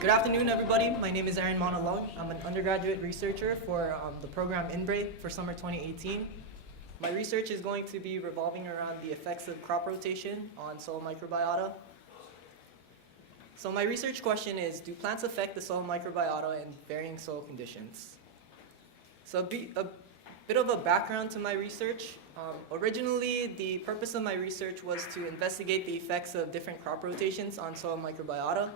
Good afternoon, everybody. My name is Aaron Monalong. I'm an undergraduate researcher for the program INBRE for summer 2018. My research is going to be revolving around the effects of crop rotation on soil microbiota. So my research question is, do plants affect the soil microbiota in varying soil conditions? So a bit of a background to my research. Originally, the purpose of my research was to investigate the effects of different crop rotations on soil microbiota.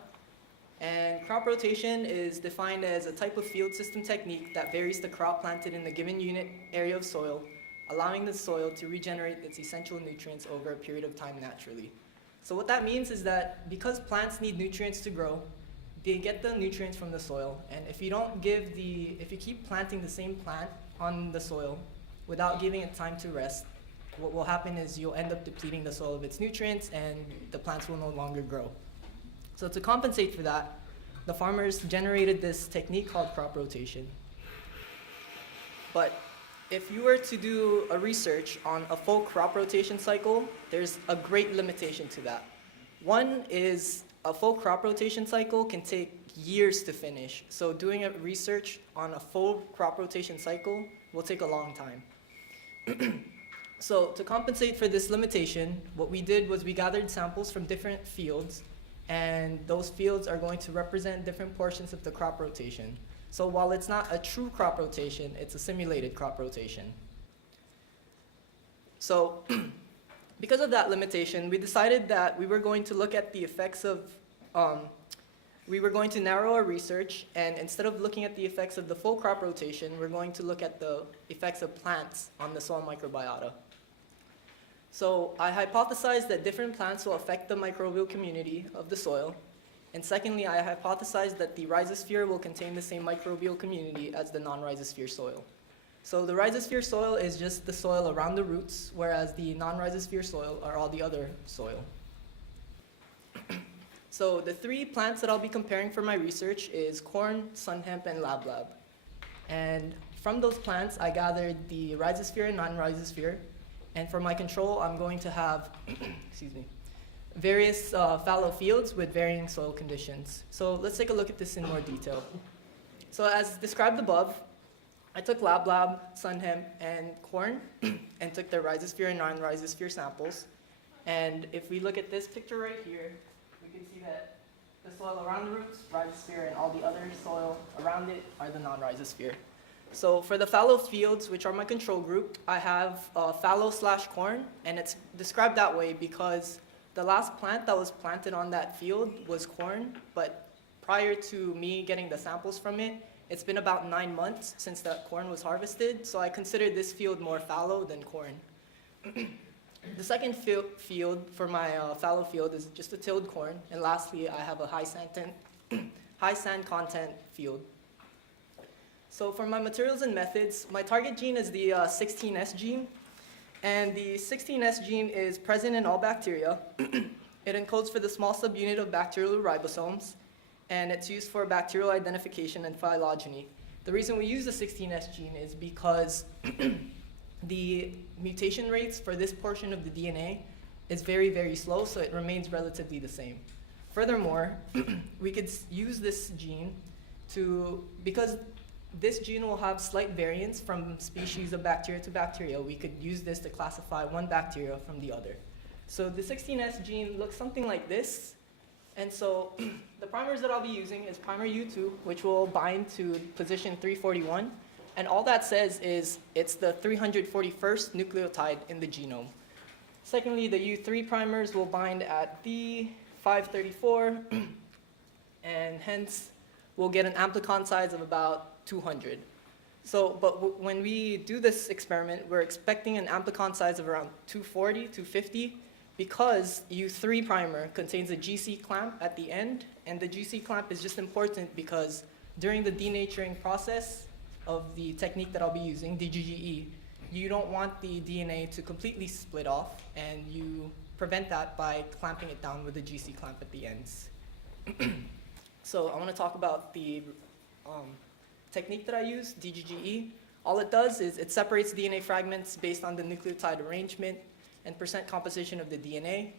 And crop rotation is defined as a type of field system technique that varies the crop planted in the given unit area of soil, allowing the soil to regenerate its essential nutrients over a period of time naturally. So what that means is that because plants need nutrients to grow, they get the nutrients from the soil. And if you keep planting the same plant on the soil without giving it time to rest, what will happen is you'll end up depleting the soil of its nutrients and the plants will no longer grow. So to compensate for that, the farmers generated this technique called crop rotation. But if you were to do a research on a full crop rotation cycle, there's a great limitation to that. One is a full crop rotation cycle can take years to finish. So doing a research on a full crop rotation cycle will take a long time. So to compensate for this limitation, what we did was we gathered samples from different fields, and those fields are going to represent different portions of the crop rotation. So while it's not a true crop rotation, it's a simulated crop rotation. So because of that limitation, we decided that we were going to look at the effects of, we were going to narrow our research, and instead of looking at the effects of the full crop rotation, we're going to look at the effects of plants on the soil microbiota. So I hypothesized that different plants will affect the microbial community of the soil. And secondly, I hypothesized that the rhizosphere will contain the same microbial community as the non-rhizosphere soil. So the rhizosphere soil is just the soil around the roots, whereas the non-rhizosphere soil are all the other soil. So the three plants that I'll be comparing for my research is corn, sun hemp, and lablab. And from those plants, I gathered the rhizosphere and non-rhizosphere. And for my control, I'm going to have various fallow fields with varying soil conditions. So let's take a look at this in more detail. So as described above, I took lablab, sun hemp, and corn and took their rhizosphere and non-rhizosphere samples. And if we look at this picture right here, we can see that the soil around the roots, rhizosphere, and all the other soil around it are the non-rhizosphere. So for the fallow fields, which are my control group, I have fallow/corn, and it's described that way because the last plant that was planted on that field was corn, but prior to me getting the samples from it, it's been about 9 months since that corn was harvested, so I consider this field more fallow than corn. The second field for my fallow field is just a tilled corn, and lastly, I have a high sand content field. So for my materials and methods, my target gene is the 16S gene. And the 16S gene is present in all bacteria. It encodes for the small subunit of bacterial ribosomes, and it's used for bacterial identification and phylogeny. The reason we use the 16S gene is because the mutation rates for this portion of the DNA is very, very slow, so it remains relatively the same. Furthermore, we could use this gene because this gene will have slight variance from species of bacteria to bacteria. We could use this to classify one bacteria from the other. So the 16S gene looks something like this. And so the primers that I'll be using is primer U2, which will bind to position 341. And all that says is it's the 341st nucleotide in the genome. Secondly, the U3 primers will bind at D534, and hence we'll get an amplicon size of about 200. So, but when we do this experiment, we're expecting an amplicon size of around 240, 250, because U3 primer contains a GC clamp at the end, and the GC clamp is just important because during the denaturing process of the technique that I'll be using, DGGE, you don't want the DNA to completely split off, and you prevent that by clamping it down with a GC clamp at the ends. So I want to talk about the technique that I use, DGGE. All it does is it separates DNA fragments based on the nucleotide arrangement and percent composition of the DNA.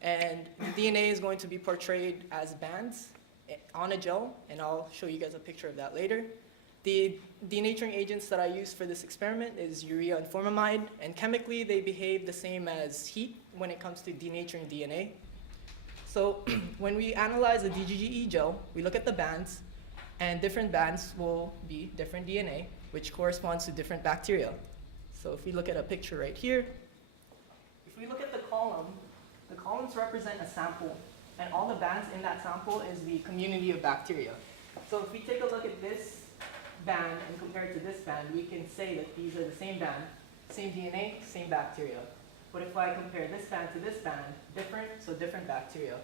And the DNA is going to be portrayed as bands. on a gel, and I'll show you guys a picture of that later. The denaturing agents that I use for this experiment is urea and formamide, and chemically they behave the same as heat when it comes to denaturing DNA. So when we analyze a DGGE gel, we look at the bands, and different bands will be different DNA, which corresponds to different bacteria. So if we look at a picture right here, if we look at the columns represent a sample, and all the bands in that sample is the community of bacteria. So if we take a look at this band and compare it to this band, we can say that these are the same band, same DNA, same bacteria. But if I compare this band to this band, different, so different bacteria.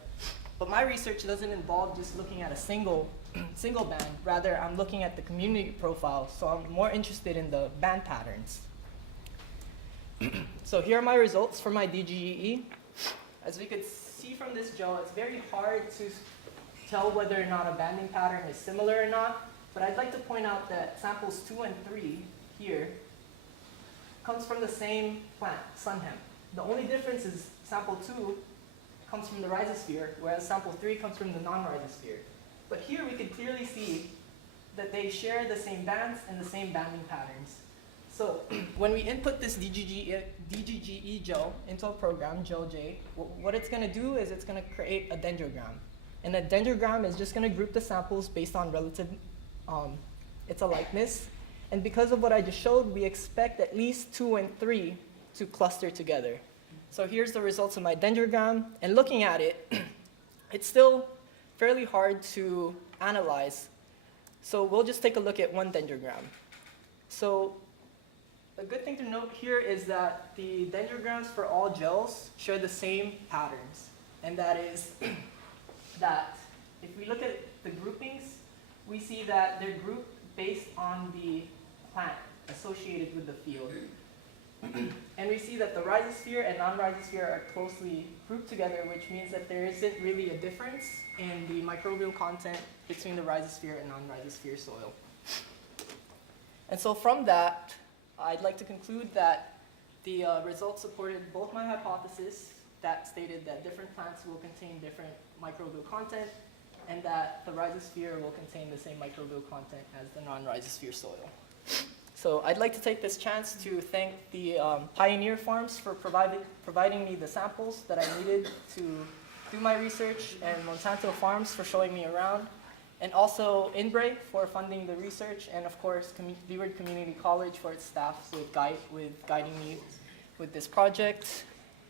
But my research doesn't involve just looking at a single band. Rather, I'm looking at the community profile, so I'm more interested in the band patterns. So here are my results for my DGGE. As we could see from this gel, it's very hard to tell whether or not a banding pattern is similar or not. But I'd like to point out that samples 2 and 3 here comes from the same plant, sunhemp. The only difference is sample 2 comes from the rhizosphere, whereas sample 3 comes from the non-rhizosphere. But here we can clearly see that they share the same bands and the same banding patterns. So when we input this DGGE gel into a program, GelJ, what it's going to do is it's going to create a dendrogram. And a dendrogram is just going to group the samples based on relative, its alikeness. And because of what I just showed, we expect at least 2 and 3 to cluster together. So here's the results of my dendrogram. And looking at it, it's still fairly hard to analyze. So we'll just take a look at one dendrogram. So a good thing to note here is that the dendrograms for all gels share the same patterns. And that is that if we look at the groupings, we see that they're grouped based on the plant associated with the field. And we see that the rhizosphere and non-rhizosphere are closely grouped together, which means that there isn't really a difference in the microbial content between the rhizosphere and non-rhizosphere soil. And so from that, I'd like to conclude that the results supported both my hypothesis that stated that different plants will contain different microbial content, and that the rhizosphere will contain the same microbial content as the non-rhizosphere soil. So I'd like to take this chance to thank the Pioneer Farms for providing me the samples that I needed to do my research, and Monsanto Farms for showing me around, and also INBRE for funding the research, and of course Leeward Community College for its staff with guiding me with this project.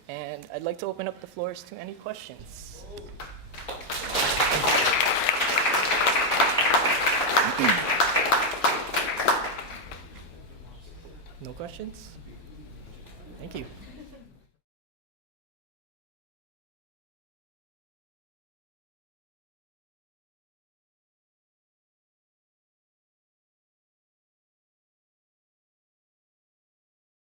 And I'd like to open up the floors to any questions. No questions? Thank you.